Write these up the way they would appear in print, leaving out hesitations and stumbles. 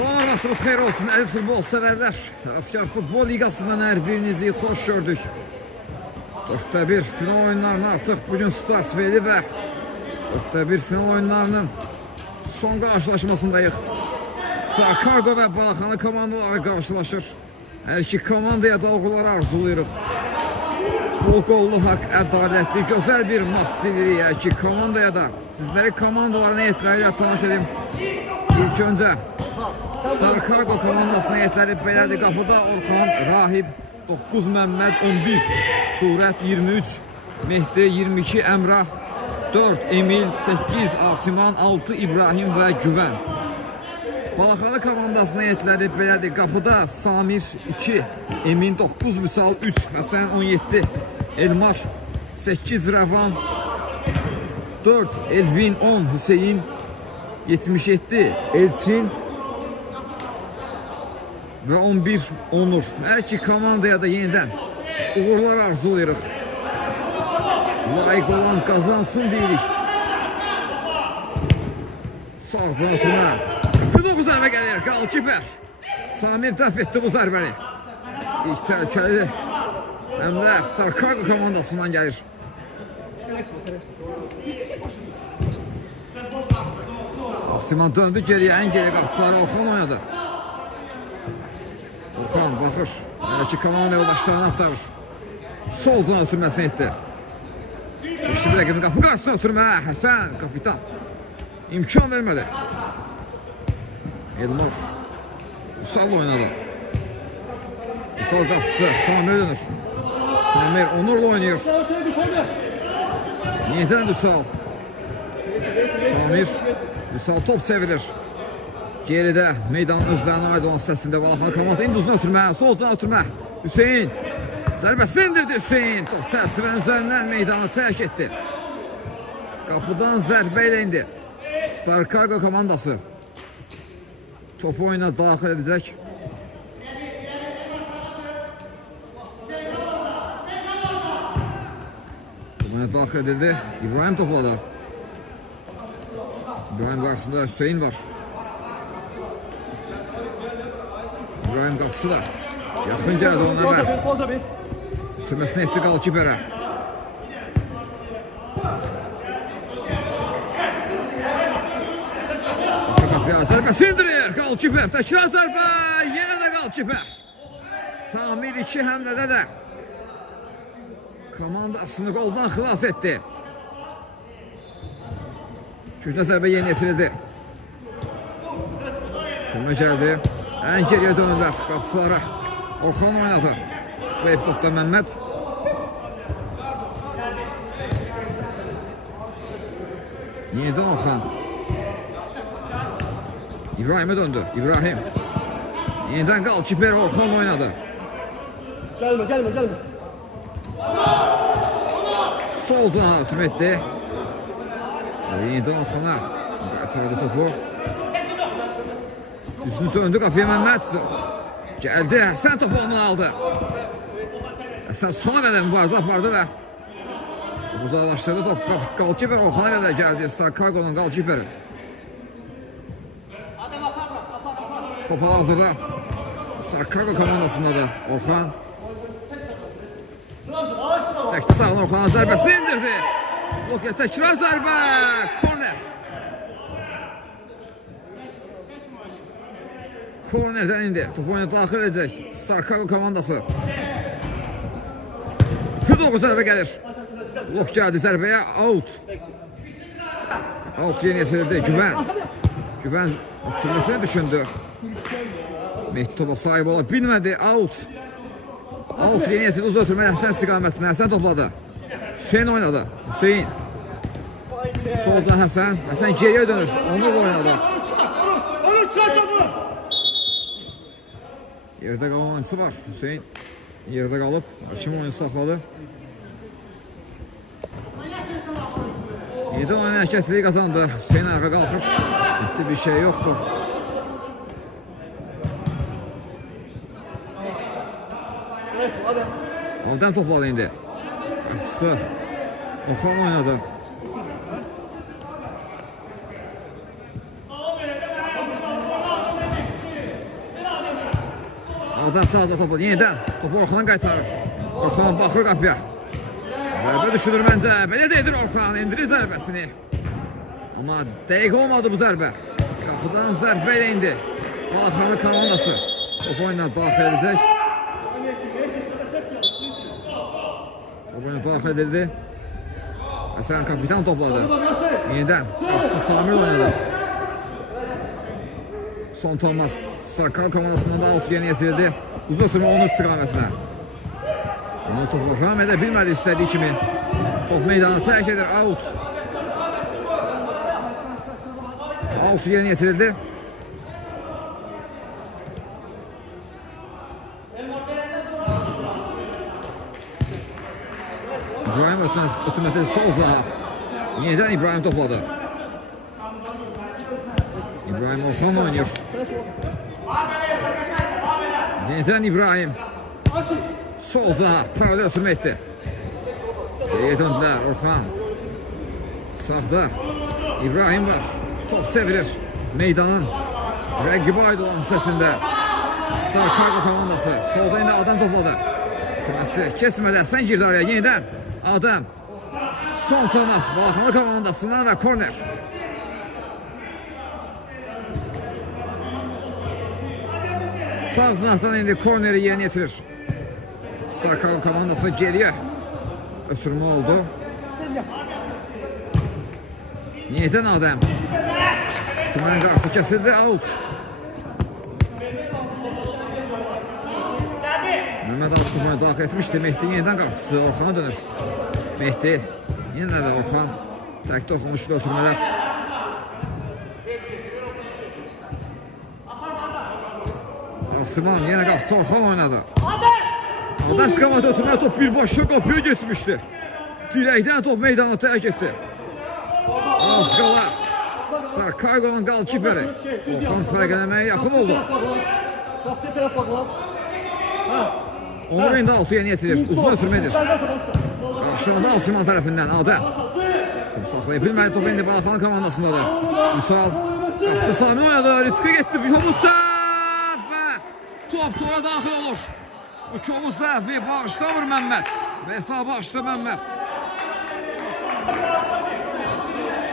Salam, vaxtınız xeyir olsun əziz futbol sevərlər. Askar Futbol Liqasından hər birinizi xoş gördük. 4'te 1 final oyunlarına artıq bugün start verildi və 4'te 1 final oyunlarının son qarşılaşmasındayıq. Star Cargo və Balaxanı komandaları qarşılaşır. Hər iki komandaya dalğaları arzulayırıq. Bol qollu, haqq, ədalətli, gözəl bir maç dilirik hər iki komandaya da. Sizləri komandaların heyətləri ilə tanış edim. İlk öncə Star Cargo komandasının heyətləri belədir. Qapıda Orxan, Rahib, 9 Məmməd, 11 Surət, 23 Mehdi, 22 Əmrah, 4 Emil, 8 Asiman, 6 İbrahim və Güvən. Balaxanı komandasının heyətləri belədir. Qapıda Samir, 2 Emin, 9 Vüsal, 3 Həsən, 17 Elmar, 8 Rəvan, 4 Elvin, 10 Hüseyin, 77 Elçin və 11 Onur. Hər iki komandaya da yenidən uğurlar arzulayırıq. Layiq olan qazansın deyirik. Sağ zəntuna bir də bu zərbə gəlir. Qalkiper Samir dəf etdi bu zərbəni. İlk təhlükəli həmlə Star Cargo komandasından gəlir. Asiman döndü geriyə, ən geri qapıçıları Orxan oynadı. Orxan baxır, hər iki komanda yoldaşlarını axtarır. Sol zona ötürməsini etdi. Keçdi bir rəqibin qapı qarşısına ötürmə. Həsən, kapitan imkan vermədi. Elmar Vüsal oynadı. Vüsal qapıçısı Samir dönür. Samir Onurla oynayır. Yenidən Vüsal. Samir Vüsal top çevirir. Geride meydanın özlerine ait olan səsində Balaxanı komandası indi uzun ötürmə, sol uzun ötürmə. Hüseyin zərbəsini indirdi. Hüseyin top çərçivənin üzərindən meydanı tərk etdi. Qapıdan zərbə ilə indi Star Cargo komandası topu oyuna daxil edəcək. Oyuna daxil edildi. İbrahim topladı. İbrahim karşısında Hüseyin var. İbrahim qapısı da yaxın gəldi ona və bitirməsini etdi qalkiperə. Zərbəsi indirir. Qalkiper təkrar zərbə. Yenə də qalkiper. Samir 2 həmlədə də komandasını qoldan xilas etdi. Köhnə zərbə yeni etirildi. Şuna gəldi. Ən geriyə dönürlər qapıçılara. Orxan oynadı. Bu epizodda Məmməd. Yenidən Orxan. İbrahim'e döndü. İbrahim. Yenidən qalkiper Orxan oynadı. Gəlmə. Sol zona hücum etdi. Yenidən Orxana. Qaytardı topu. Üstünü döndü qapıya Məmməd. Gəldi. Həsən topu ondan aldı. Həsən sona qədər mübarizə apardı və uzaqlaşdırdı top. Qalkiper Orxana qədər gəldi. Star Cargo'nun qalkiperi. Topu hazırda Star Cargo komandasında da Orxan. Çəkdi sağdan Orxana zərbəsi indirdi. Blokiya təkrar zərbə. Korner. Kornerdən indi topu oyuna daxil edəcək Star Cargo komandası. Füdoğu zərbə gəlir. Blok gəldi zərbəyə. Out. Out yeni yetirildi. Güvən bitirməsini düşündü. Mehdi topa sahib ola bilmədi. Out. Out yeni yetirildi. Uz ötürmə Həsən istiqamətinə. Həsən topladı. Hüseyin oynadı. Hüseyin. Soldan Həsən. Həsən geriyə dönür. Onurla oynadı. Yerdə qalan oyuncusu var. Hüseyin yerdə qalıb. Hakim oyuncu saxladı. Yenidən oyun hərəkətliyi qazandı. Hüseyin ayağa qalxır. Ciddi bir şey yoxdur. Aldan topladı indi. Qapısı Orxan oynadı. Adam sağda topu yeniden. Topu Orxan qaytarır. Orxan baxır qapıya. Zərbə düşünür məncə. Belə dedir Orxan. İndirir zərbəsini. Amma dəqiq olmadı bu zərbə. Qapıdan zərbə ilə indi. Balxanlı komandası. Top oyuna daxil edəcək. Top oyuna daxil edildi. Məsələn kapitan topladı. Yeniden. Qapısı Samir oynadı. Son Thomas. Sakal komandasından da out yeni yesildi. Uzun ötürmə 13 istiqaməsinə. Ama topu ram edə bilmədi istədiyi kimi. Top meydanı tərk edir. Out. Out yeni yetirildi. İbrahim ötürməsi sol zaha. Yeniden İbrahim topladı. İbrahim Orxan oynuyor. Yeniden İbrahim. Sol zaha. Paralel ötürmə etdi. Geriye döndüler Orxan. Sağda İbrahim var. Top çevirir. Meydanın rəqibi aid olan hissəsində. Star Cargo komandası. Solda indi Adam topladı. Tüməsi kesmədən sən girdi araya yeniden. Adam. Son Thomas. Balxanlı komandasından və korner. Sağ zinahdan indi korneri yeni yetirir. Star Cargo komandası geriye. Ötürmə oldu. Yeniden Adem. Tümənin qarşısı kesildi. Out. Mehmet Avut topuna daxil etmişdi. Mehdi yeniden qarşısı Orxana dönür. Mehdi. Yenə də Orxan. Təkdə oxumuşdu ötürmələr. Asıman yenə qapısı Orxan oynadı. Adem skamatı ötürmələr top bir boşluq qapıya geçmişdi. Dirəkdən top meydanı tərk etdi. Az qala. Star Cargo'nun qalkiperi. Orxan fərq eləməyə yaxın oldu. Onur indi altı yeni yetirir. Uzun ötürmədir. Aşağıda Asıman tərəfindən Adem. Top saxlaya bilmədi. Top indi Balxanlı komandasındadır. Müsal. Qapısı Sami oynadı. Riski getdi. Komuzəv və top tora daxil olur. Komuzəv və bağışlamır Məmməd. Və hesabı açdı Məmməd.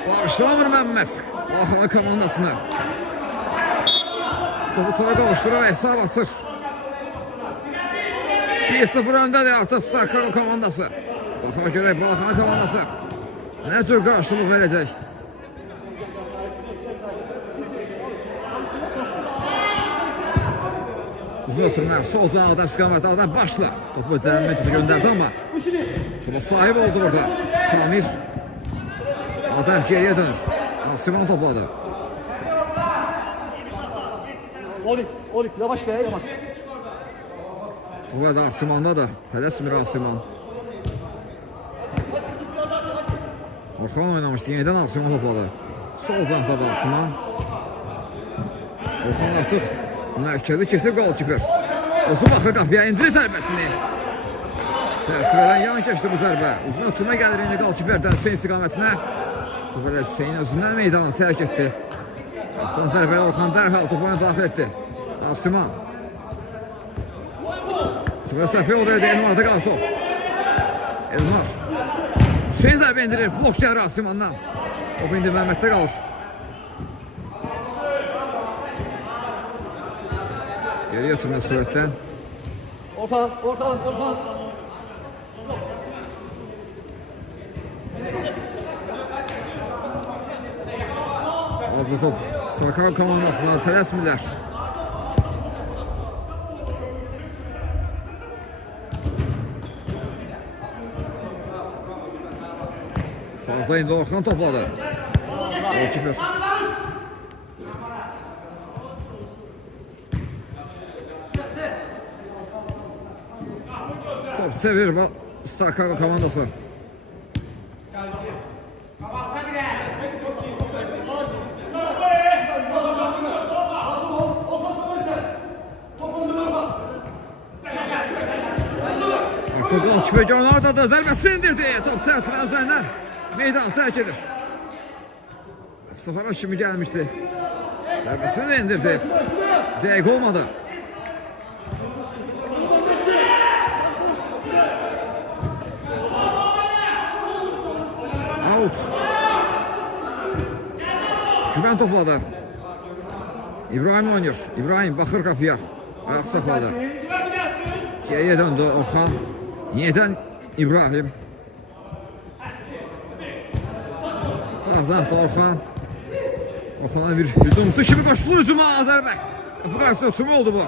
Bağışlamır Məmməd. Balxanlı komandasını. Topu tora qavuşturur və hesab açır. 1-0 öndədir artıq Star Cargo komandası. Baxana görək Balxanlı komandası nə cür qarşılıq verəcək. Uzun ötürmək, sol can Adam istiqaməti, Adam başla. Topu cərimə tutу göndərdi amma topa sahib oldu burada. Samir. Adam geriyə dönür. Asıman topladı. Olik, yavaş gel, yavaş. Bu arada Asıman'da da tələsmir Asıman. Orxan oynamışdı, yeniden Asıman topladı. Sol zahda da Asıman. Orxan artıq mərkəzi kesib qalkiper. Uzun baxır qapıya, indirir zərbəsini. Çərçivədən yan keçdi bu zərbə. Uzun ötürmə gəlir indi qalkiperdən Hüseyin istiqamətinə. Top elə Hüseyin özündən meydanı tərk etdi. Altdan zərbəyə Orxan dərhal topu oyuna daxil etdi. Asıman. Sonra səhvə yol verdi, Elmar'da qaldı top. Elmar. Hüseyin zərbə indirir, blok gəlir Asımandan. Top indi Məhməddə qalır. Geriyə ötürmə sürətdən. Orta. Azı top Star Cargo komandasından tələsmirlər. Sağda indi Orxan topladı. Golkiper. Top çevirir Star Cargo komandası. Artıq golkiper Gönarda da zərbəsini indirdi. Top çərçivənin üzərindən meydanı tərk edir. Safara kimi gəlmişdi. Zərbəsini də indirdi. Dəqiq olmadı. Güven topladı. İbrahim oynuyor. İbrahim bakır kapıya. Ayak saxladı. Geriye döndü Orxan. Yeniden İbrahim. Sağdan Orxan. Orxan'a bir hücumçu kimi koşulur hücuma Azərbək. Kapı karşısında hücum oldu bu.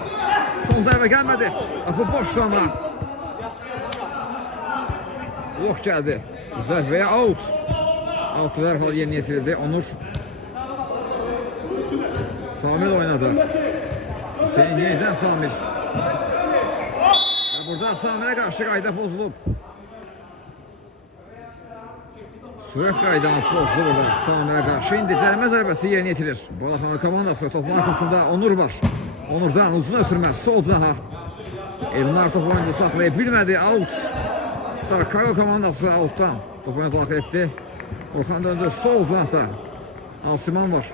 Son zərbə gəlmədi. Kapı boşlama. Blok gəldi. Zərbəyə out. Out dərhal yeni yetirildi. Onur. Samir oynadı. Hüseyin yeniden Samir. Burada Samir'e karşı qayda pozulub. Sürət qaydanı pozdu burada Samir'e karşı. İndi dərmə zərbəsi yerinə yetirir. Balaxanı komandası topun arkasında Onur var. Onurdan uzun ötürmə. Sol canaha. Elnar topu oyuncu saxlaya bilmədi. Out. Sarkago komandası outdan topuna daxil etdi. Orxan döndü. Sol canahda Asiman var.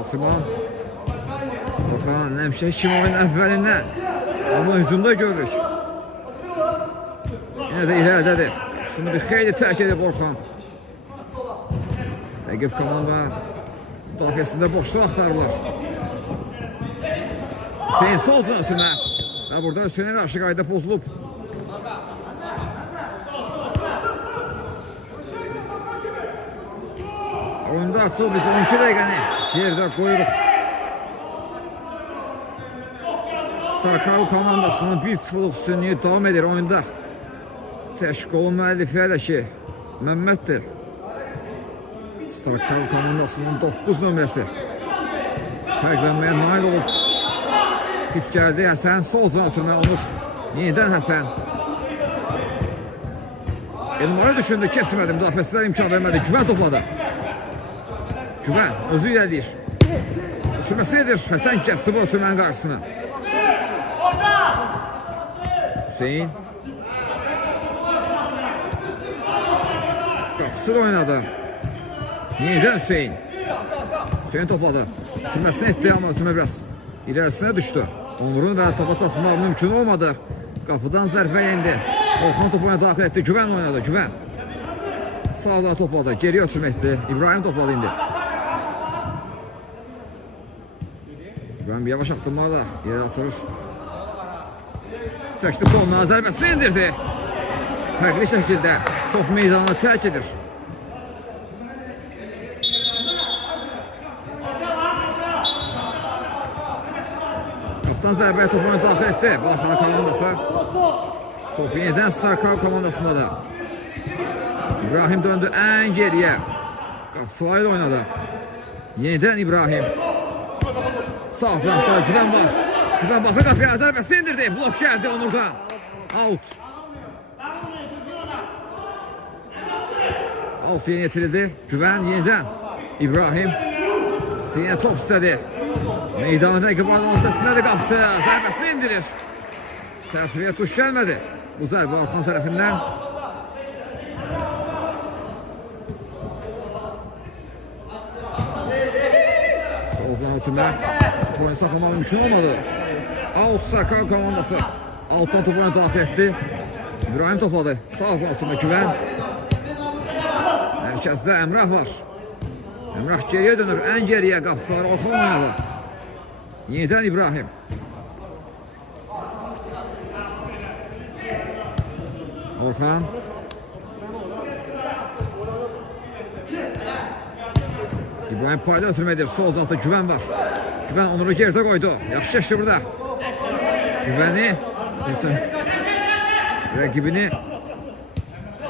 Asiman. Orxan həmişə kim oyun əvvəlindən. Amma hücumda görürük. Yine de iləridədir. Şimdi bir xeyli tərk edib Orxan. Rəqib komanda müdafiəsində boşluq axtarırlar. Hüseyin sol ötürmə. Və burada Hüseyin'e qarşı qayda pozulub. Oyunda artıq biz 12 dəqiqəni gerdə qoyuruq. Sarkal komandasının 1-0'lık üstünlüğü devam edir oyunda. Təşkolun müəllifi hələ ki Məmməddir. Sarkal komandasının 9 nömrəsi. Fərqlənməyə nail olub. Fit gəldi Həsən, sol zan ötürmə Onur. Yeniden Həsən. Elmarı düşündü, kesmədi, müdafiəsizlər imkan vermədi. Güven topladı. Güven özü ilerleyir. Ötürməsi edir. Həsən kəsdi bu ötürmənin qarşısına. Hüseyin. Kapısı oynadı. Yeniden Hüseyin. Hüseyin topladı. Ötürməsini etdi ama ötürmə biraz ilerisine düştü. Onur'un və topa çatmaq mümkün olmadı. Qapıdan zərbə yendi. Orxan topuna daxil etdi. Güven oynadı. Güven. Sağdan topladı. Geriyə ötürmə etdi. İbrahim topladı indi. İbrahim bir yavaş attırmalı. Yeri atırır. Çəkdi soluna. Zərbəsini indirdi. Fərqli şəkildə top meydanını tərk edir. Kaptan zərbəyə topunu daxil etdi. Balaxana komandası. Top yeniden Sarkal komandasında da. İbrahim döndü en geriye. Qapçılarla oynadı. Yeniden İbrahim. Sağ zərfdə Güven var. Güven baxır qapıya. Zərbəsi indirdi. Blok gəldi Onurdan. Out. Out yeni getirildi. Güven yeniden. İbrahim. Sinə top istədi. Meydanında Qıbalın səsində də qapçı. Zərbəsini indirir. Sərsəviyə tuş gəlmədi. Bu zərbə Orxan tərəfindən. Soldan ötürmə. Topu saxlamaq mümkün olmadı. Out Sarkal komandası. Altdan topuna daxil etdi. İbrahim topladı. Sağdan ötürmə Güven. Mərkəzdə Əmrah var. Əmrah geriyə dönür. En geriyə qapçıları Orxan oynadı. Yeniden İbrahim. Orxan. İbrahim payda ötürmədir. Sol zantda Güven var. Güven Onur'u geride koydu. Yaxşı yaşlı burada. Güven'i rəqibini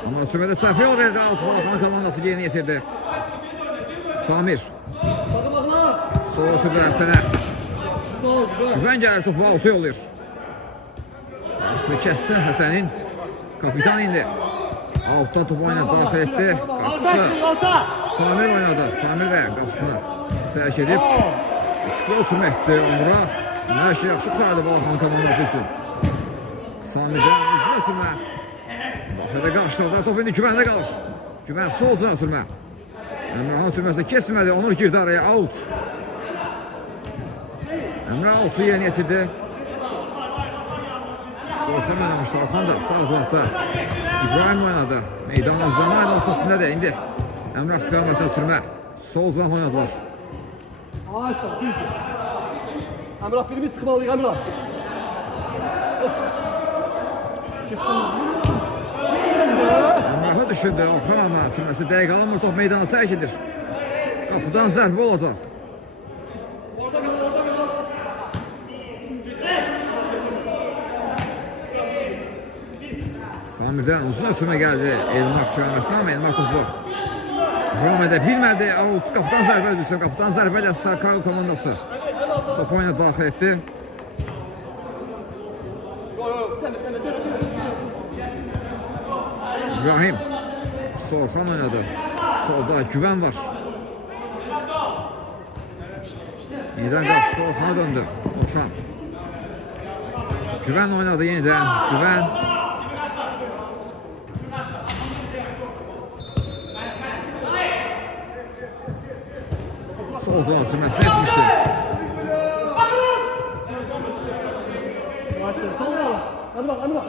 ama ötürmədə səhv yol verdi. Alt Balaxana komandası yerini yetirdi. Samir. Sol ötürdü Həsənə. Güven gəlir topu altı yolluyor. Aslı kəsdi Həsənin. Kapitan indi. Alttan topu oynadı, daxil etdi. Qapısı. Samir oynadı. Samir və qapısını tərk edib. İsklə oturma etdi Onur'a. Hər şey yaxşı qurtardı Balaxana komandası üçün. Samir'dən uzun ötürmə. Başada qarşıda top indi Güvəndə qalır. Güvən sol uzun ötürmə. Əmrahın ötürməsi kesmədi. Onur girdi araya. Out. Əmrah Out'u yeni getirdi. Orxan oynamışdı. Orxan da sağ tarafda. İbrahim oynadı. Meydanın uzlama aydın de indi. Emrah istiqamətdə ötürmə. Sol zan oynadılar. Ağaçlar, düz. Emrah birimiz sıkmalıyıq, Emrah. Emrahı düşündü. Orxan ama ötürməsi dəqiq alınmır. Top meydana tərk edir. Qapıdan zərbə olacaq. Orada kal, orada kal. Samir'dən uzun ötürmə gəldi. Elmar istiqamətdə ama Elmar topu devam edə bilmədi. Qapıdan zərbə düşür. Qapıdan zərbə ilə Sarkar komandası top oyuna daxil etdi. İbrahim Orxan oynadı. Solda Güvən var. Yenidən qapısı Orxana döndü. Orxan. Güvən oynadı yenidən. Güvən. Sol zaman sürməsine yetişmişdi. Emrah, Emrah.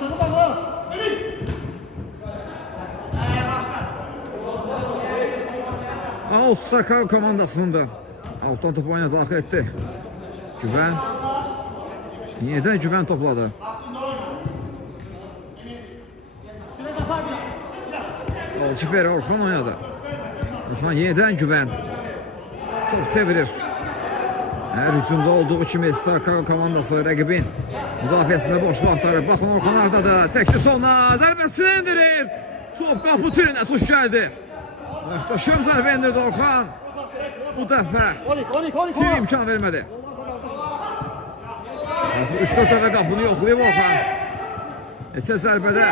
Sakın bakma. Out Sakal komandasında. Outdan topu oyuna daxil etdi. Güvən. Yenidən Güvən topladı. Golkiper Orxan oynadı. Orxan yenidən Güvən. Top çevirir. Hər hücumda olduğu kimi Sakal komandası rəqibin müdafiəsində boşluq axtarır. Baxın Orxan ardadır. Çəkdi soluna. Zərbəsini indirir. Top qapı türinə tuş gəldi. Möhtəşəm zərbə indirdi Orxan. Bu dəfə tir imkan vermədi. Artıq 3-4 dəfə qapını yoxlayıb Orxan. Neçə zərbədə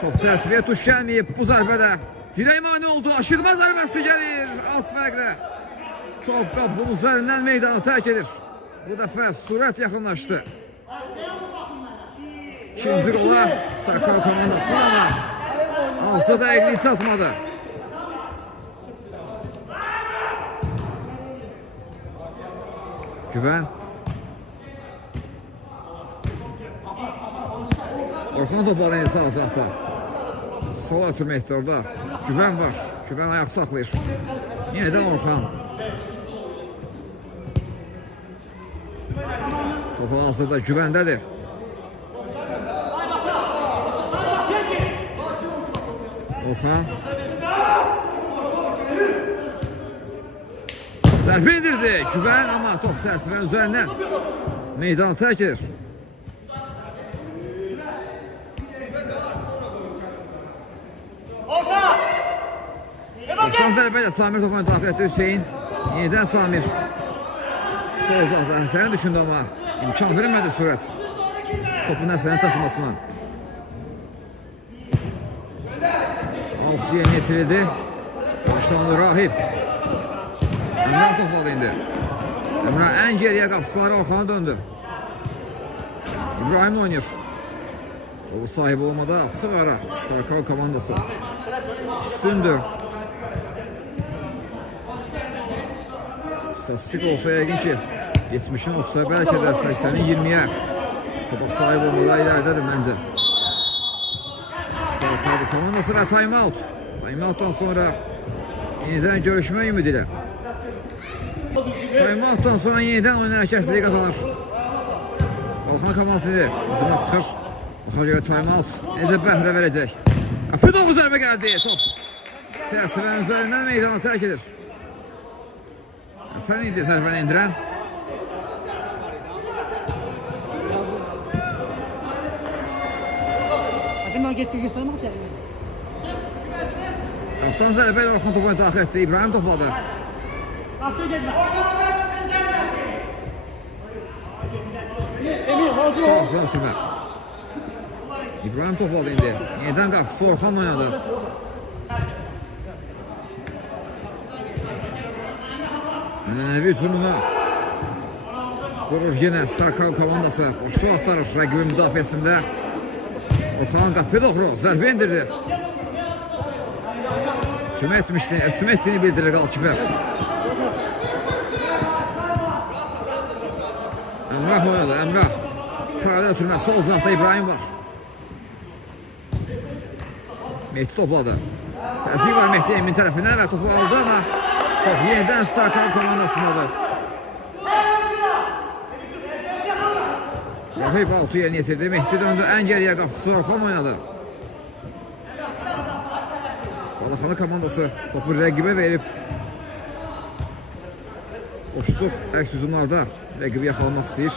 top çərçivəyə tuş gəlməyib. Bu zərbədə dirək mane oldu. Aşırma zərbəsi gəlir. Az fərqlə. Top qapının üzərindən meydanı tərk edir. Bu dəfə sürət yaxınlaşdı. İkinci qola Sakal komandası ama 6 dəqiqlik çatmadı. Güvən. Orxan top alayını sağ sağda. Sol açılməkdə orada. Güvən var. Güvən ayaq saxlayır. Yenidən Orxan. Topu hazırda Güvəndədir. Orxan. Zərbi indirdi. Güvən ama top çərçivənin üzərindən meydanı tərk edir. Orxan zərbə ilə Samir topuna daxil etdi Hüseyin. Yenidən Samir. Sol uzaqda Həsəni düşündü ama imkan verilmədi sürət. Topun Həsənin taxılmasına. Altıya getirildi. Başlandı Rahip. Emrah topladı indi. Emrah en geriye qapıçıları Orxana döndü. İbrahim oynayır. O sahibi olmada açıq ara. Starkal komandası. Üstündür. Statistik olsa yəqin ki 70'in 30'a belki de 80'in 20'ye topa sahip olmalı ilerdedir bence. Starkal komandası ve time out. Time out'tan sonra yeniden görüşme ümidiyle. Time out'tan sonra yeniden oyun hərəkətliyi kazanır. Orxan komandası hücuma çıxır. Orxana görə time out. Necə bəhrə verəcək. Qapı doğru zərbə gəldi. Top çərçivənin üzərindən meydanı tərk edir. Sen idi zərbəni indirən. Qaptan zərbə ilə Orxan topunu daxil etdi. İbrahim topladı. Sağ sürmə. İbrahim topladı indi. Yeniden qapısı Orxan oynadı. Ənənəvi hücumuna qurur yenə Sakal komandası. Boşluq axtarır rəqibin müdafiəsində. Orxan qapı doğru zərbə indirdi. Hücum etdiyini bildirir qalkiper. Emrah oynadı, Emrah. ötürmə. Sol uzaqda İbrahim var. Mehdi topladı. Təzyiq var Mehdi Emin tərəfindən və topu aldı ama top yenidən Starkal komandasındadır. Rahib altı yerini yetirdi. Mehdi döndü. En geriye qapıcısı Orxan oynadı. Balaxanı komandası topu rəqibə verib. Boşluq əks hücumlarda rəqibi yaxalamaq istəyir.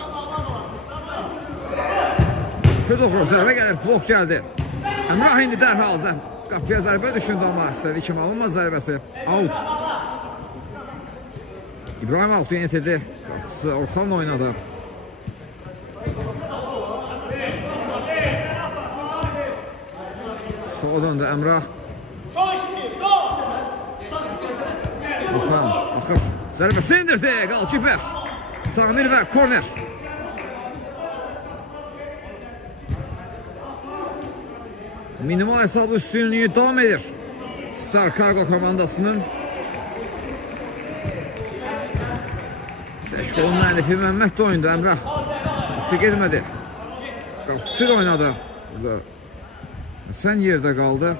Fedorov zərbə gəlir. Blok gəldi. Əmrah indi dərhal qapıya zərbə düşündü ama istədiyi kimi alınmadı zərbəsi. Out. İbrahim altı yerini yetirdi. Qapıcısı Orxan oynadı. Sola döndü Əmrah. Orxan axır. Zərbəsi indirdi. Qalkiper. Samir və korner. Minimal hesablı üstünlüğü devam edir. Starkargo komandasının. Təşkolun müəllifi Məhəmməd də oyundu. Əmrah. Hissi gelmədi. Qapısı da oynadı. Burada Sen yerde kaldı.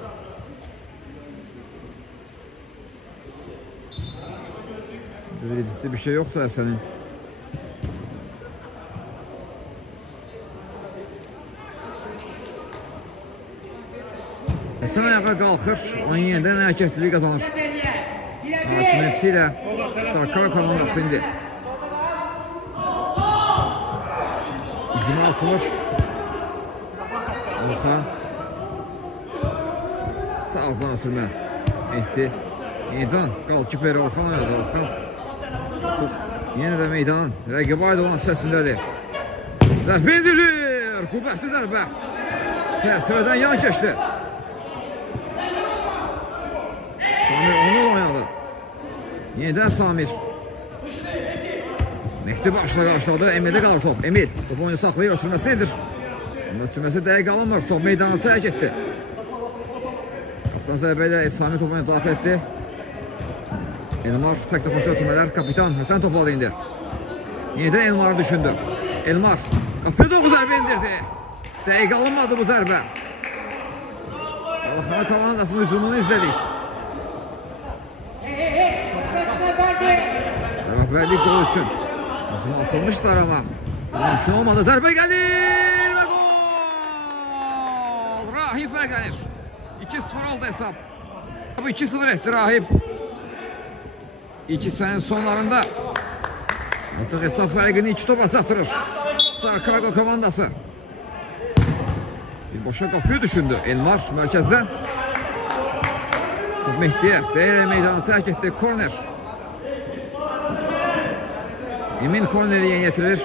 Böyle ciddi bir şey yoktu senin. Sen ayağa kalkır, onun yeniden hareketliliği kazanır. Hakim hepsiyle Starkar komandası indi. Hücuma atılır. Orxan. Sağ azdan ötürmə. Mehdi. Meydan. Qalkiperi Orxan oynadı. Orxan. Yenə də meydanın rəqibə aid olan səsindədir. Zərbə indirir. Qüvvətli zərbə. Çərçivədən yan keçdi. Samir onu oynadı. Yenidən Samir. Mehdi başla qarşıladı. Emil'de qalır top. Emil. Top oyunu saxlayır. Ötürməsi edir. Ötürməsi dəqiq alınmır. Top meydanı tərk etdi. Kaptan zərbəyə İslami topuna daxil etdi. Elmar tək topaşı ötürmələr. Kapitan Həsən topladı indi. Yenidən Elmar'ı düşündü. Elmar qapıya doğru zərbə indirdi. Dəqiq alınmadı bu zərbə. Balaxanı komandasının hücumunu izlədik. Bərabərlik gol üçün. Hücum açılmışlar ama mümkün olmadı. Zərbə gəlir və gol! Rahib Fərqənir. 2-0 oldu hesap. 2-0 etti Rahib. 2 saniye sonlarında artık hesap fərqini 2 topa satırır. Starkargo komandası. Bir boşa qapıyı düşündü. Elmar mərkəzdən. Mehdi'ye değerli meydanı tərk etdi. Korner. Emin korneri yeni getirir.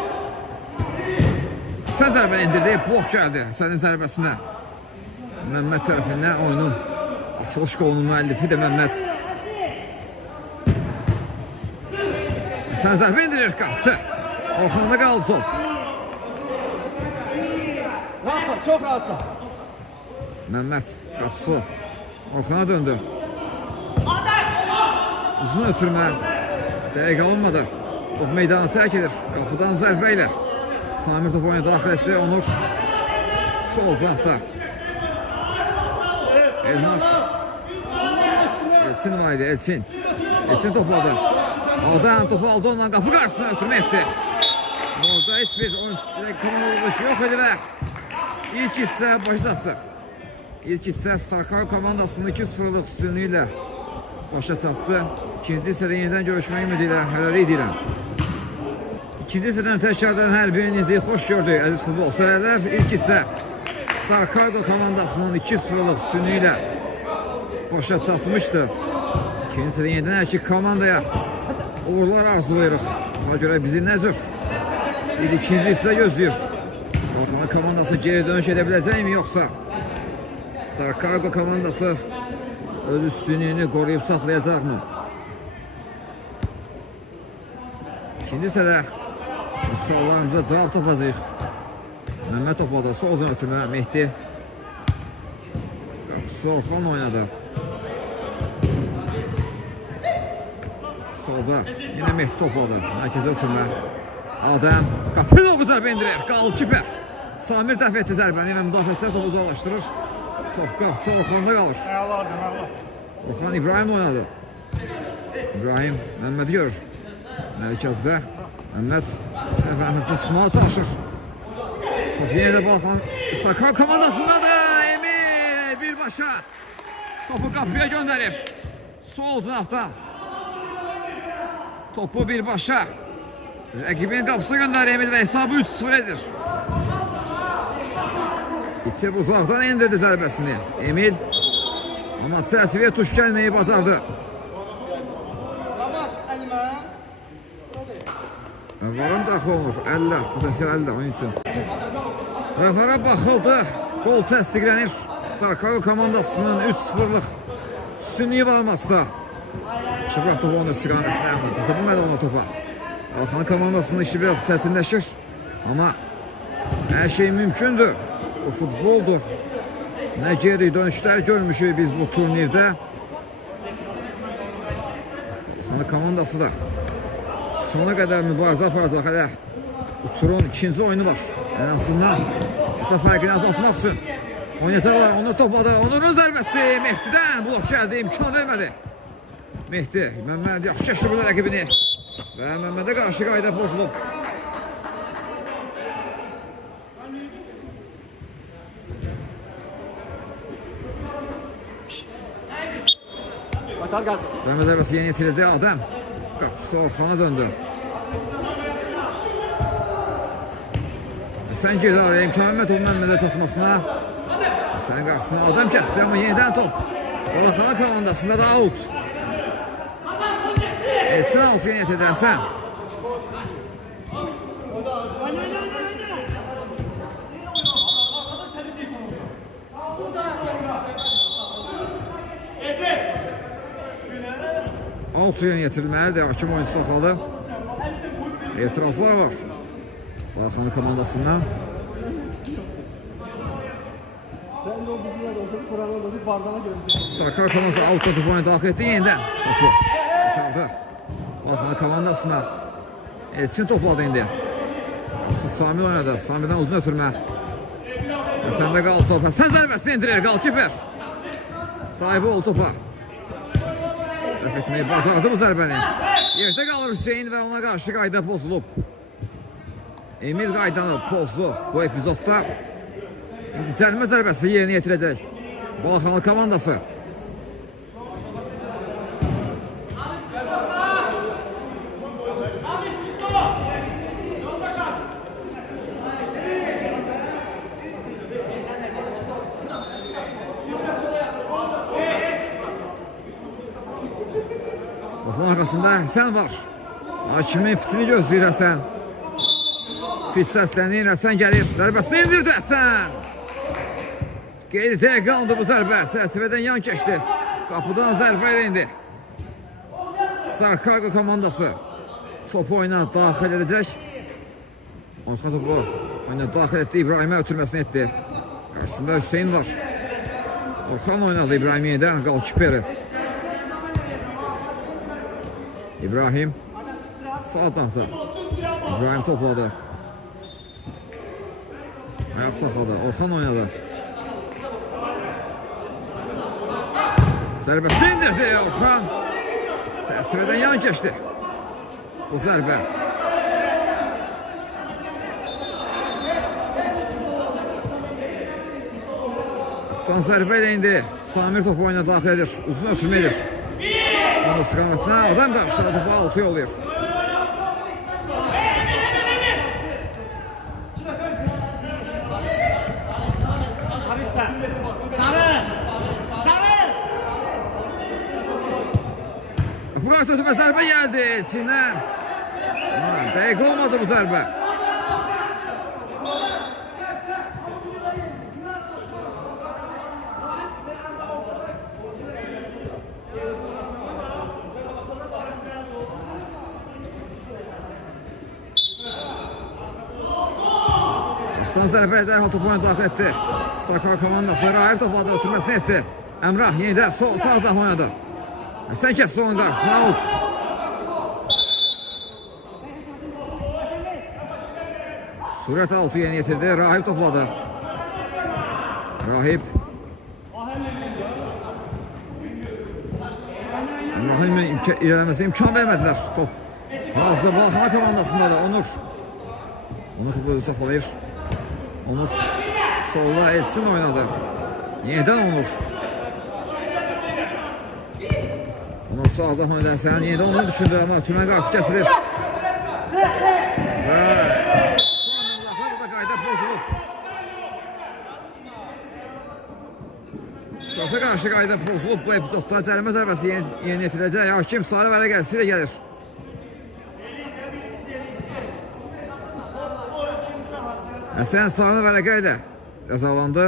Sen zərbəni indirdi. Blok gəldi. Sənin zərbəsinə. Məhəmməd tərəfindən oyunun açılış qolunun müəllifi də Məhəmməd. Sen zərbə indirir qapısı. Orxanda qaldı sol. Rahatsa, çok rahatsa. Məhəmməd qapısı. Orxana döndü. Uzun ötürmə. Dəqiq alınmadı. Top meydanı tərk edir. Qapıdan zərbə ilə. Samir top oyuna daxil etdi. Onur sol zahda. Elmar. Elçin var idi. Elçin. Elçin topladı. Aldan topu aldı. Ondan qapı qarşısına ötürmə etdi. Orada heç bir komanda vuruşu yox idi və ilk hissə başlatdı. İlk hissə Starkar komandasının 2-0'lık üstünlüğü ilə başa çatdı. İkinci hissədə yenidən görüşmək ümidi ilə hələlik edirəm. İkinci hissədən təkrardan hər birinizi xoş gördük əziz futbol severlər. İlk hissə Starkargo komandasının 2-0'lık üstünlüğü ilə başa çatmışdı. İkinci hissədə yenidən hər iki komandaya uğurlar arzulayırıq. Buna görə bizi nə cür bir ikinci hissə gözləyir. Orxana komandası geri dönüş edə biləcəkmi yoxsa Starkargo komandası öz üstünlüğünü qoruyub saxlayacaqmı? İkinci hissədə suallarımıza cavab topacaq. Məhəmməd topladı. Soldan ötürmə Mehdi. Qapısı Orxan oynadı. Solda yine Mehdi topladı. Mərkəzə ötürmə. Adəm qapı doğru zərbə indirir. Qalkiper. Samir dəf etdi zərbəni ilə müdafiəçilər topu uzaqlaşdırır. Top qapısı Orxanda qalır. Orxan İbrahim oynadı. İbrahim Məmmədi görür. Mərkəzdə Məmməd Əhmədin tutmağa çalışır. Top yenə də Balxan Sakal komandasındadır. Emil birbaşa topu qapıya göndərir. Sol cinahdan topu birbaşa rəqibinin qapısı göndərir Emil və hesabı 3-0 edir. İçib uzaqdan indirdi zərbəsini Emil. Amma çərçivəyə tuş gəlməyi bacardı. Varam daxil olunur. 50, potensial 50 oyun üçün. Rəfara baxıldı. Gol təsdiqlənir. Sarkago komandasının 3-0'lıq üstünlüyü varması da. Çıbraq topu onun istiqamətinə əlmədir. Tapılmadı ona topa. Alxanın komandasının işi biraz çətinləşir. Amma hər şey mümkündür. O futboldur. Nə geri dönüşlər görmüşük biz bu turnirdə. Alxanın komandası da sona qədər mübarizə aparacaq. Hələ Uçurun ikinci oyunu var. En azından hesab fərqini azaltmaq üçün oynayacaqlar. Onu topladı. Onurun zərbəsi Mehdi'dən blok gəldi. İmkan vermədi. Mehdi Məmməd yaxşı keçdi burada rəqibini. Və Məmmədə qarşı qayda pozulub. Zərbə zərbəsi yeni itirildi. Adəm qapısı Orxana döndü. Sən girdi araya imkan Məmmədov Məmmədə toxunmasına. Sən qarşısına Adəm kəsdi amma yenidən top. Orxana komandasında da out. Etsin out yeni itirilsən. Alt yeni getirilməlidir. Hakim oyuncu saxladı. Etirazlar var. Balxanı komandasından. Sarkar komandası alt topu oyunu daxil etdi yenidən. Topu açardı. Balxanı komandasına. Elçin topladı indi. Samir oynadı. Samirdən uzun ötürmə. Həsəndə qaldı topa. Sən zərbəsini indirir. Qalkiper. Sahibi ol topa. Dəf etməyi bacardı bu zərbəni. Yerdə qalır Hüseyin və ona qarşı qayda pozulub. Emil qaydanı pozdu bu epizodda. Cərimə zərbəsi yerinə yetirəcək Balxanlı komandası. Topun arxasında Həsən var. Hakimin fitini gözləyir Həsən. Fit səslənir, Həsən gəlir. Zərbəsini indirdi Həsən. Qeyridə qaldı bu zərbə. Çərçivədən yan keçdi. Qapıdan zərbə ilə indi. Sarkago komandası topu oyuna daxil edəcək. Orxan topu oyuna daxil etdi. İbrahimə ötürməsini etdi. Qarşısında Hüseyin var. Orxan oynadı İbrahim yenidən. Qalkiperi. İbrahim sağ tarafta. İbrahim topladı. Ayak saxladı. Orxan oynadı. Zərbəsi indirdi Orxan. Çərçivədən yan keçdi bu zərbə. Orxan zərbə ilə indi Samir topu oyuna daxil edir. Uzun ötürmə edir. Onun istiqamətinə Adam qarşıda topu altı yollayır. Bu qarşı topa zərbə gəldi içindən. Dəqiq olmadı bu zərbə. Zərbə dərhal topu oyuna daxil etdi. Sarkar komandası Rahib topladı, ötürməsini etdi. Əmrah yenidən sağ zah oynadı. Sən kəsdi onun qarşısına, out. Sürət altı yeni yetirdi. Rahib topladı. Rahib. Rahibin ilerlemesine imkan vermediler. Top. Bazıda Balaxana komandasında da Onur. Onur topu saxlayır. Onur solda Elçin oynadı. Yeniden Onur. Onur sağ azam oynarsan yeniden Onur düşündü ama Tümən qarşı kəsilir. Və burada qayda pozulub. Safa qarşı qayda pozulub. Bu epizodda cərimə zərbəsi yeni yetirəcək. Hakim sarı vərə gəlsi ilə gəlir. Həsən sarı vərəqə ilə cəzalandı.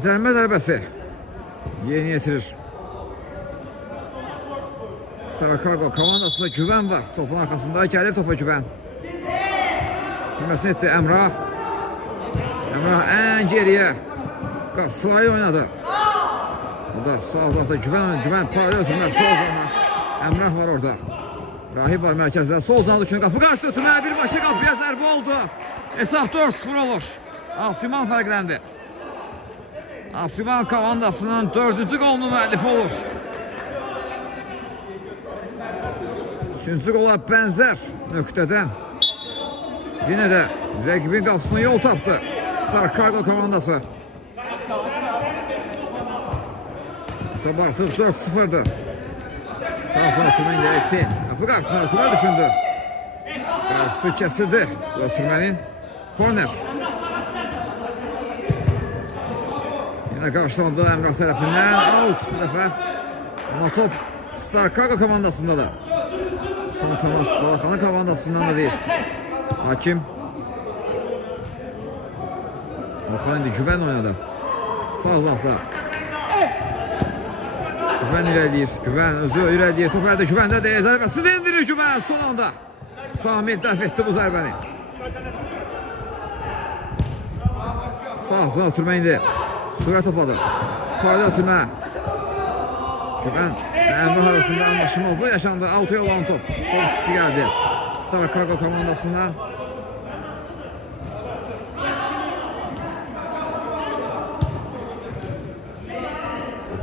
Cərimə zərbəsi yeni yetirir. Sarkargo komandasında Güvən var. Topun arxasında gəlir topa Güvən. Sürməsini etdi Əmrah. Əmrah ən geriyə. Qapçılayı oynadı. Burada sağ uzaqda Güvən paralel ötürmək. Sol uzaqda Əmrah var orada. Rahib var mərkəzdə. Sol uzaqda üçün qapı qarşı ötürmək. Birbaşa qapıya zərbə oldu. Hesab 4-0 olur. Asiman fərqləndi. Asiman komandasının 4-cü qolunu müəllifi olur. 3-cü qola bənzər nöqtədən yenə də rəqibin qapısına yol tapdı Sarkargo komandası. Hesab artıq 4-0'dır. Sağ Tümən gəlsin. Qapı qarşısına Tümən düşündü. Qarşısı kəsildi. Tümən'in korner. Yenə qarşılandı Əmrah tərəfindən. Out bu dəfə. Amma top Sarkargo komandasında da. Son temas Balaxana komandasından da deyir. Hakim. Orxan indi Güvən oynadı. Sağ uzaqda. Güvən irəliyir. Güvən özü irəliyir. Top əldə Güvəndə deyir. Zərbəsini endirir Güvən son anda. Samir dəf etdi bu zərbəni. Sağ zına oturma indi. Sürət topadı. Paralel oturma. Güvən və Əmrah arasında anlaşmazlıq yaşandı. Altı olan top. Top ikisi gəldi. Sarkargo komandasından.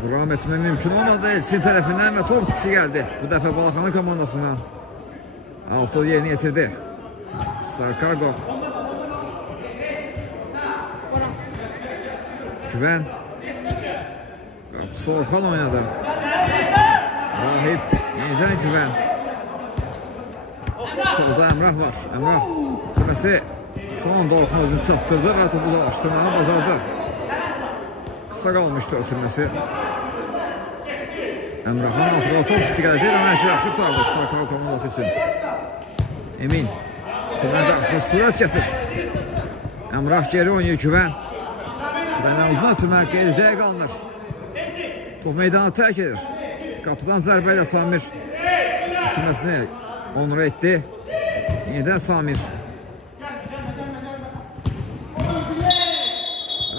Buram etmək mümkün olmadı. Elçin tərəfindən və top ikisi gəldi. Bu dəfə Balaxana komandasından. Altı yerini yetirdi. Sarkargo. Güvən. Qapısı Orxan oynadı. Rahib, yeniden Güvən. Solda Əmrah var. Əmrah tüməsi son anda Orxan özünü çatdırdı və topu dalaşdırmağı bazardı. Qısa qalmışdı ötürməsi. Əmrahın altı qal top istiqaləti ilə hər şey yaxşı tutardı Sarkargo komandası üçün. Emin. Tümən qarşısında sürət kəsir. Əmrah geri oynayır Güvən. Güvəndən uzun ötürmək qeyrizəyə qalınır. Top meydanı tərk edir. Qapıdan zərbə ilə Samir bitirməsini onur etdi. Yenidən Samir.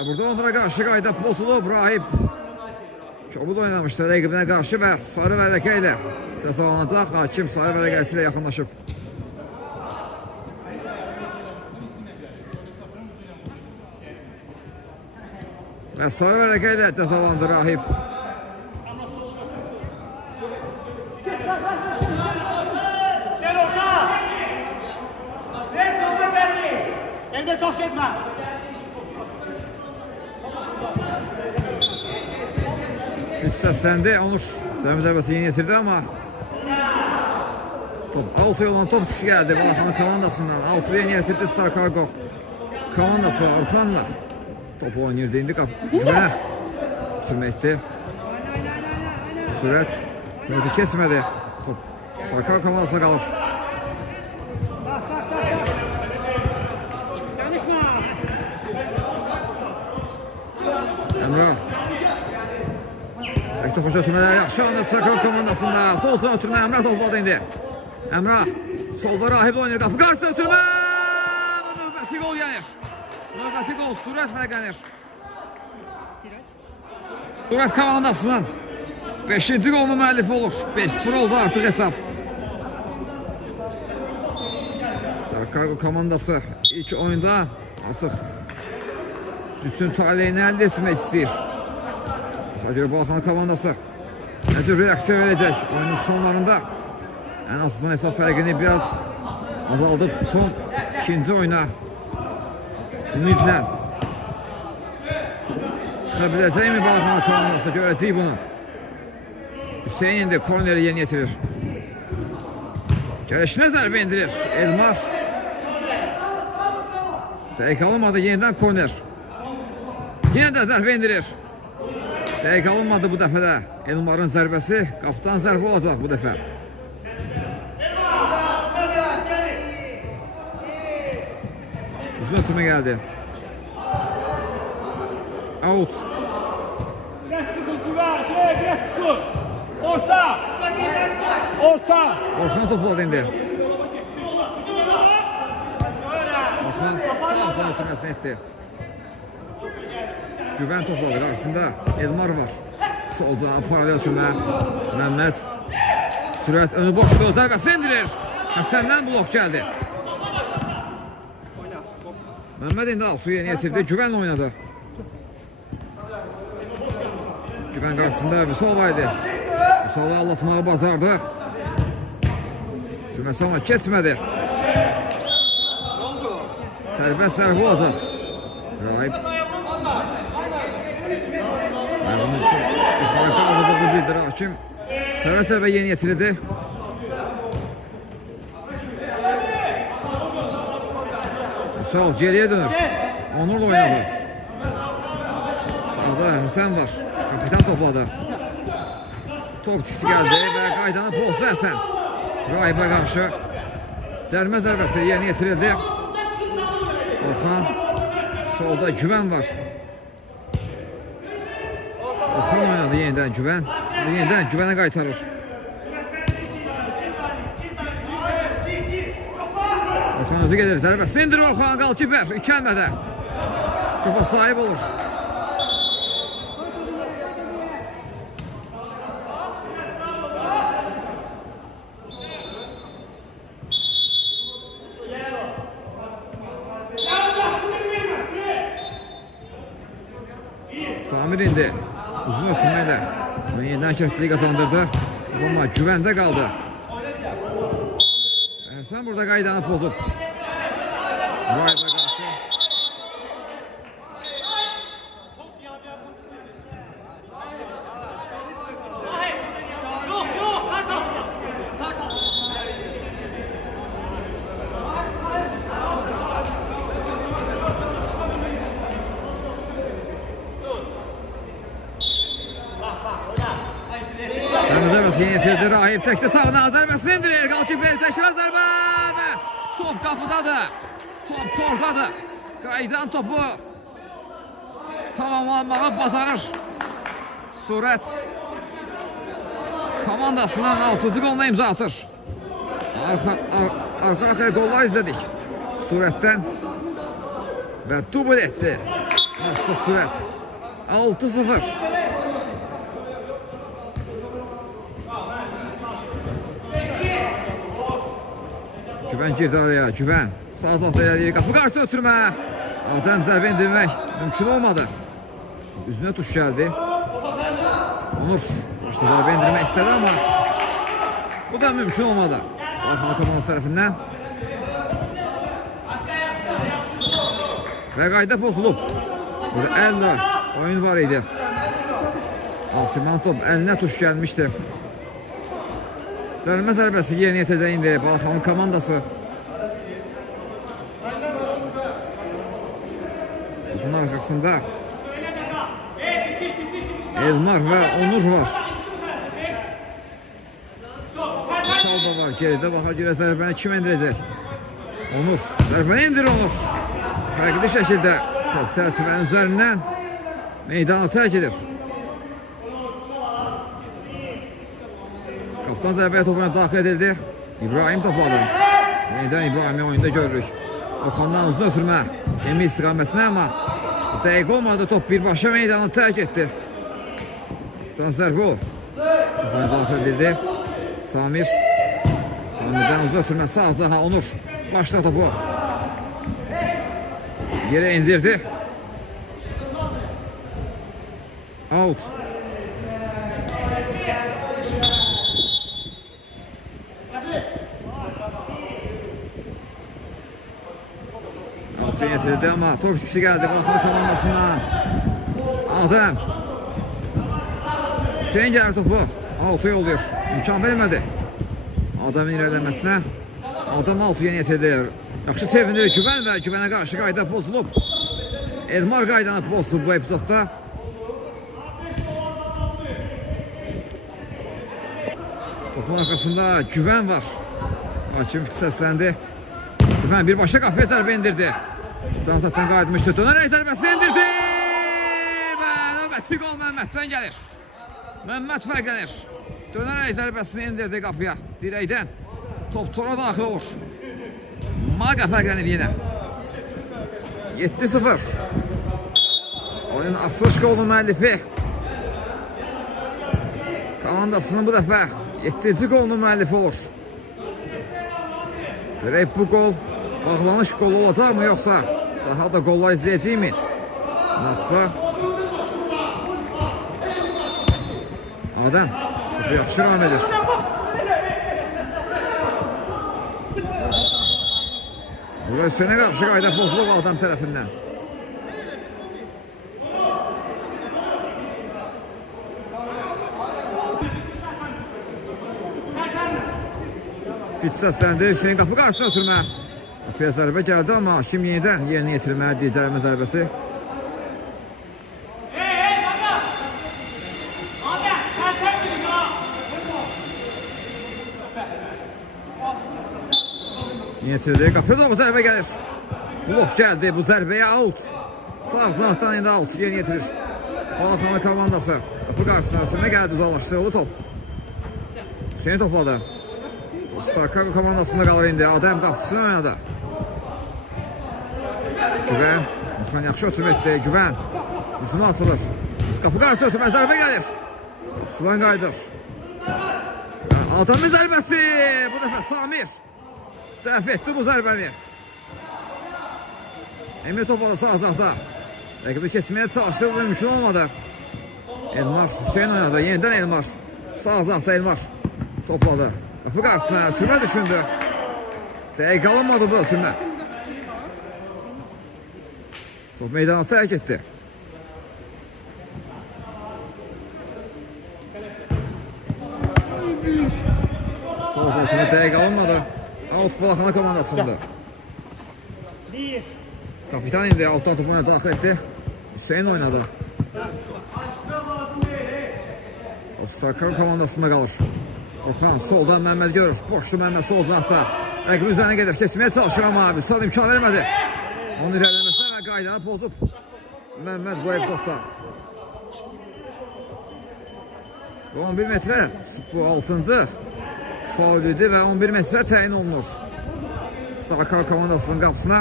Burada onlara qarşı qayda pozulub. Rahib kobud oynamışdı rəqibinə qarşı və sarı vərəqə ilə cəzalanacaq. Hakim sarı vərəqəsi ilə yaxınlaşıb. Və sarı vərəqə ilə cəzalandı Rahib. Çox getmə. Üç səsləndi. Onur cəmi zərbəsi yeni yetirdi amma top 6 olan top tikisi gəldi Balaxana komandasından. 6 yeni yetirdi Sarkargo komandası Orxanla. Top oynayırdı indi Güvənə. Sürmə etdi. Sürət. Sürəti kesmədi. Top Sarkargo komandasına qalır. Əmrah.Əkdə xoşa ötürmələr yaxşı anda Sarkargo komandasında. Sol sıra ötürmə Əmrah topladı indi. Əmrah. Solda Rahib oynayır. Qapı qarşısına ötürmə. Növbəti gol gəlir. Növbəti gol. Sürət fərqlənir. Surət komandasının 5-ci qolunu müəllifi olur. 5-0 oldu artıq hesab. Sarkargo komandası ilk oyunda artıq bütün taleyini əldə etmək istəyir. Xacır Balxan komandası necə reaksiya verəcək oyunun sonlarında. Ən azından hesab fərqini biraz azaldıb son ikinci oyuna ümidlə çıxa biləcəkmi Balxan komandası, görəcək bunu. Hüseyin indi korneri yeni yetirir. Gəlişinə zərbə indirir Elmar. Dəqiq alınmadı, yenidən korner. Yenə də zərbə indirir. Dəqiq alınmadı bu dəfə də. Elmarın zərbəsi qaptan zərbə olacaq bu dəfə. Uzun ötümə gəldi. Out. Biraz çıkın güven, biraz çıkın. Orta. Orta. Orxan topladı indi. Orxan sağ ötürməsini etdi. Güvən topladı qarşısında Elmar var. Solca paralel ötürmə. Məhəmməd. Sürət önü boşluq zərbəsi indirir. Həsəndən blok gəldi. Məhəmməd indi Altuğ yeni yetirdi. Güvənlə oynadı. Güvən qarşısında Vüsal var idi. Vüsal'ı anlatmağı bacardı. Cüməsi ama kesmədi. Sərbəst zərbə olacaq. Rahib. Ayağını yuxarı qaldırdığı bildirir hakim. Sərbəst zərbə yeni yetirildi. Vüsal geriye dönür. Onurla oynadı. Sağda Həsən var. Kapitan topladı. Top tiksi geldi ve qaydanı pozdu Həsən. Rahibə qarşı cərmə zərbəsi yerinə yetirildi. Orxan solda Güvən var. Orxan oynadı yenidən Güvən. Yenidən Güvənə qaytarır. Orxan özü gelir zərbəsi indir Orxan, qalkiper iki əlmədə. Topa sahib olur. Samir indi. Uzun ötürməklə yeniden kəftliyi qazandırdı. Ama güvəndə qaldı. Həsən burada qaydanı pozub. Rahibə qarşı. Yeni yetirdi Rahib çekti sağına zərbəsini indirir. Qalkiper təkrar zərbə və top qapıdadır. Top tordadır. Qaydan topu tamamlanmağı bacarır. Surət komandasının 6-cı qoluna imza atır. Arxa qollar izlədik Surətdən və dubl etdi. Maçda Surət 6-0. Güvən girdi araya, Güvən sağ zafda elədir, qapı qarşı ötürmə. Adəm zərbə indirmək mümkün olmadı. Üzünə tuş gəldi. Onur başda zərbə indirmək istədi ama bu da mümkün olmadı. Balxan komandası tərəfindən. Və qayda pozulub. Burada əllə oyun var idi. Asiman top əlinə tuş gəlmişdi. Zərmə zərbəsi yerinə yetəcək indi Balxanın komandası. Bunun arxasında Elmar və Onur var. Salda var geride, baxa görə zərbəni kim indirəcək? Onur, zərbəni indir Onur. Fərqli şəkildə top çərçivənin üzərindən meydanı tərk edir. Kaptan zərbəyə topuna daxil edildi. İbrahim topladı. Yeniden İbrahim'i oyunda görürük. Orxandan uzun ötürmə. Emil istiqamətinə ama dəqiq olmadı. Top birbaşa meydanı tərk etdi. Uçtan zərbə o. Daxil edildi. Samir. Samirdən uzaq ötürməsi Azəha Onur. Başla topu. Yerə indirdi. Out. Altı yetirdi ama top ikisi geldi Qalxanı komandasına. Adem. Hüseyin gəlir topu. Altı yolluyor. İmkan vermədi. Adamın ilerləməsinə. Adam altı yeni yetirdi. Yaxşı sevindir Güvən və Güvənə qarşı qayda pozulub. Elmar qaydanı pozulub bu epizodda. Topun arkasında Güvən var. Hakim səsləndi. Güvən birbaşa qapıya zərbə indirdi. Transatdan qayıtmışdı. Dönərək zərbəsi indirdi. Və növbəti qol Məmməddən gəlir. Məmməd fərqlənir. Dönərək zərbəsini indirdi qapıya. Dirəkdən. Top tora daxil olur. Maqa fərqlənir yenə. 7-0. Oyun açılış qolunun müəllifi. Komandasının bu dəfə 7-ci qolunun müəllifi olur. Görək bu qol bağlanış qolu olacaq mı yoxsa daha da qollar izləyəcək mi? Nasla. Adəm topu yaxşı ram edir. Burada Hüseynə qarşı qayda pozulub Adəm tərəfindən. Pit səsləndi. Hüseyin qapı qarşısına ötürmə. Qapıya zərbə gəldi amma hakim yenidən yerinə yetirməyə deyəcəyimə zərbəsi. Yetirdi. Qapıya doğru zərbə gəlir. Blok gəldi. Bu zərbəyə out. Sağ zanatdan indi out. Yeni yetirir. Balxanlı komandası. Qapı qarşısına ötürmə gəldi. Uzaqlaşdırıldı top. Hüseyin topladı. Sarkar komandasında qalır indi. Adəm qapısını oynadı. Güvən. Mıxan yaxşı ötürüm etdi. Güvən. Üzümü açılır. Qapı qarşısına ötürmə zərbə gəlir. Qapısından qaydır. Adamın zərbəsi. Bu dəfə Samir. Dəf etdi bu zərbəni. Emir topladı sağ azaqda. Rəqibi kesməyə çalışdı. Bu mümkün olmadı. Elmar. Hüseyin oynadı. Yenidən Elmar. Sağ azaqda Elmar. Topladı. Qapı qarşısına ötürmə düşündü. Dəqiq alınmadı bu ötürmə. Top meydana tərk etdi. Sol ötürmə dəqiq alınmadı. Alt Balxanı komandasında. Kapitan indi altdan topuna daxil etdi. Hüseyin oynadı. Sarkar komandasında qalır. Orxan soldan Məmməd görür. Boşlu Məmməd sol zanatda. Rəqibin üzərinə gedir. Kesməyə çalışır amma abi. Sol imkan vermədi. Onun irəliləməsinə və qaydanı pozub. Məmməd bu epizodda. 11 metrə bu 6-cı faul idi və 11 metrə təyin olunur. Sarkar komandasının qapısına.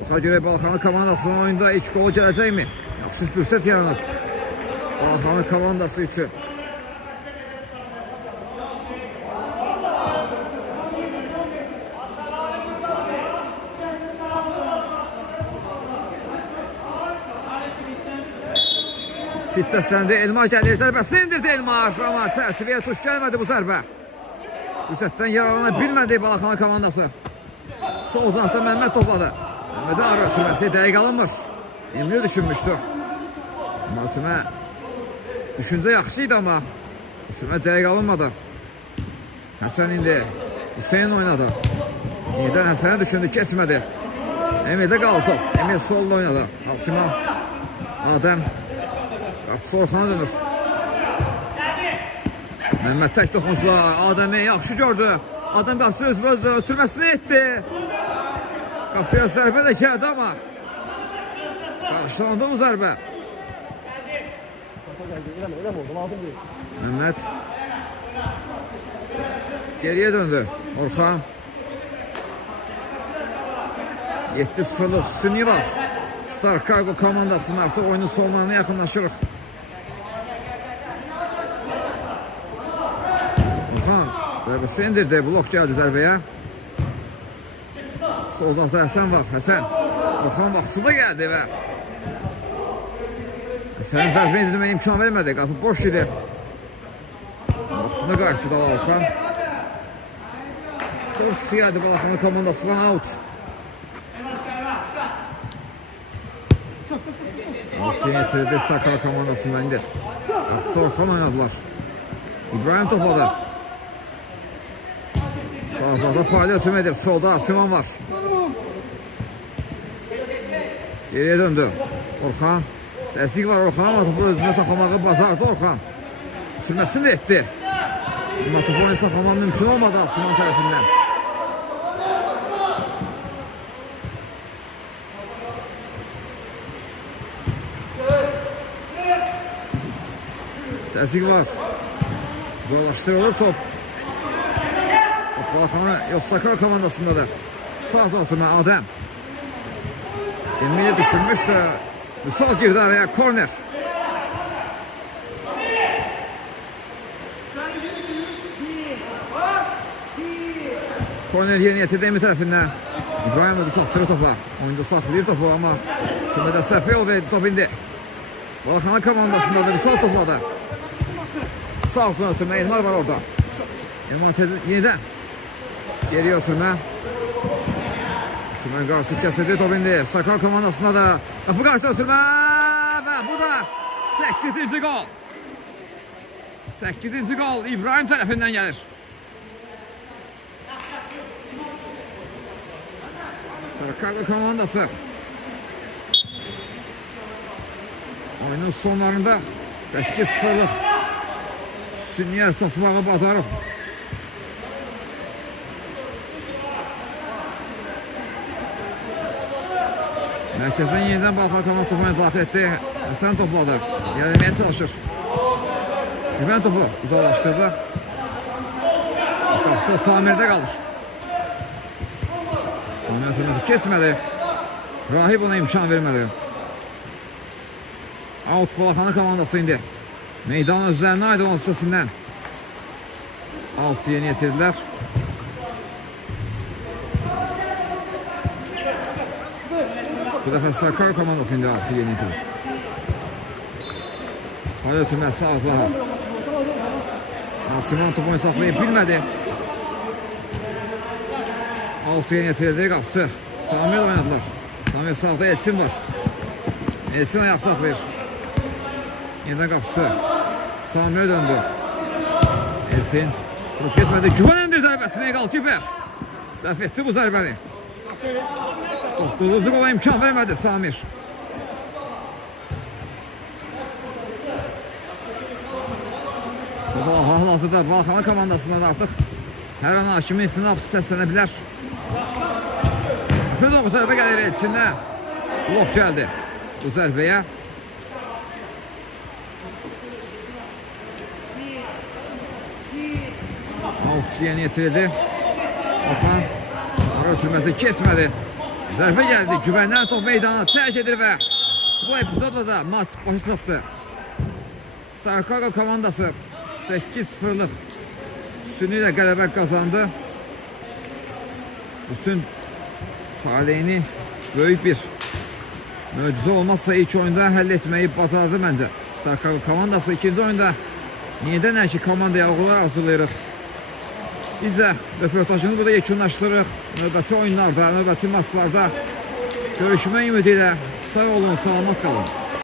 Baxa görə Balxanı komandasının oyunda ilk qolu gələcəkmi? Yaxşı fürsət yaranıb Balxanı komandası üçün. Fit səsləndi. Elmar gəlir. Zərbəsini indirdi Elmar. Amma çərçivəyə tuş gəlmədi bu zərbə. Fürsətdən yararlana bilmədi Balxanı komandası. Sol zanatda Məmməd topladı. Məmmədə ara ötürməsi dəqiq alınmır. Emre düşünmüşdü. Ötürmə düşüncə yaxşı idi amma ötürmə dəqiq alınmadı. Həsən indi Hüseyin oynadı. Yenidən Həsənə düşündü. Kesmədi. Emre'də qaldı top. Emre solda oynadı. Hafsiman. Adəm. Qapısı Orxana dönür. Məmməd tək toxunuşlar. Adəmi yaxşı gördü. Adəm qapısı özbözdü. Ötürməsini etdi. Qapıya zərbə də gəldi amma qarşılandı bu zərbə. Məmməd geriyə döndü. Orxan 7-0'lık üstünlüğü var. Star Cargo komandasının artıq oyunun sonlarına yaxınlaşırıq. Zərbəsi indirdi, blok gəldi zərbəyə. Sol tarafta Həsən var, Həsən. Orxan vaxtında gəldi və Həsənin zərbə indirməyə imkan vermədi, qapı boş idi. Vaxtında qayıtdı da Orxan. Kortisi gəldi Balaxanın komandasından out. Altı yetirdi Sakal komandasından indi. Qapısı Orxan oynadılar. İbrahim topladı. Sağzada fəaliyyət edir. Solda Asiman var. Geriyə döndü. Orxan. Təsdik var Orxan ama topu özünə saxlamağı bacardı Orxan. Bitirməsini də etdi. Amma topu oyunu saxlamaq mümkün olmadı Asiman tərəfindən. Təsdik var. Zorlaşdırılır top. Balaxanı yox Sakal komandasındadır. Sağ altına Adəm. Emini düşünmüş də Vüsal girdi araya, korner. Korner yeni yetirdi Emi tərəfindən. İbrahim də çatdırır topla. Oyunda saxlayır topu ama şimdi də səhv yol verdi top indi. Balaxanı komandasındadır, Vüsal topladı. Sağ altına ötürmə, Elmar var orada. Elmar yenidən. Geriye oturma. Oturma qarşısı kəsildi top indi. Sakal komandasına da qapı qarşısına oturma və bu da 8-ci gol. 8-ci gol İbrahim tərəfindən gəlir. Sakal komandası oyunun sonlarında 8-0'lıq üstünlüyə çatmağı bacarıb. Mərkəzdən yenidən Balaxan komandası topunu daxil etdi. Həsən topladı. Gəlməyə çalışır. Güvən topu uzaqlaşdırdı. Qapısı Samir'də qalır. Samir sürməsi kesmədi. Rahib ona imkan vermədi. Out Balaxanı komandası indi. Meydan özlərinə aydın vasitəsindən. Out yeni yetirdilər. Bu dəfə Sakal komandası indi artı yeni yetirir. Hala ötürməsi Azlaha. Asiman topunu saxlayıb bilmədi. Altı yeni yetirildi qapçı. Samir oynadılar. Samir sağda Elçin var. Elçin ayaq saxlayır. Yenidən qapçı. Samir döndü. Elçin. Bunu kesmədi. Güvən endir zərbəsini. Qalkiper. Dəf etdi bu zərbəni. 9-cu qola imkan vermədi Samir. Hal-hazırda Balaxanı komandasından artıq hər an hakimin final səslənə bilər. Fədog zərbə gəlir Elçinə. Blok gəldi bu zərbəyə. Alt yeni yetirildi. Orxan ara ötürməsi kesmədi. Zərbə gəldi, güvəndən top meydana tərk edir və bu epizodla da maç başı çıxdı. Sakal komandası 8-0'lıq üstünlüklə qələbə qazandı. Bütün taleyini böyük bir möcüzə olmazsa ilk oyunda həll etməyi bacardı məncə. Sakal komandası ikinci oyunda yenidən hər ki komandaya uğurlar hazırlayırıq. Biz də röportajını burada yekunlaşdırırıq. Növbəti oyunlarda, növbəti maçlarda görüşmək ümidi ilə sağ olun, salamat qalın.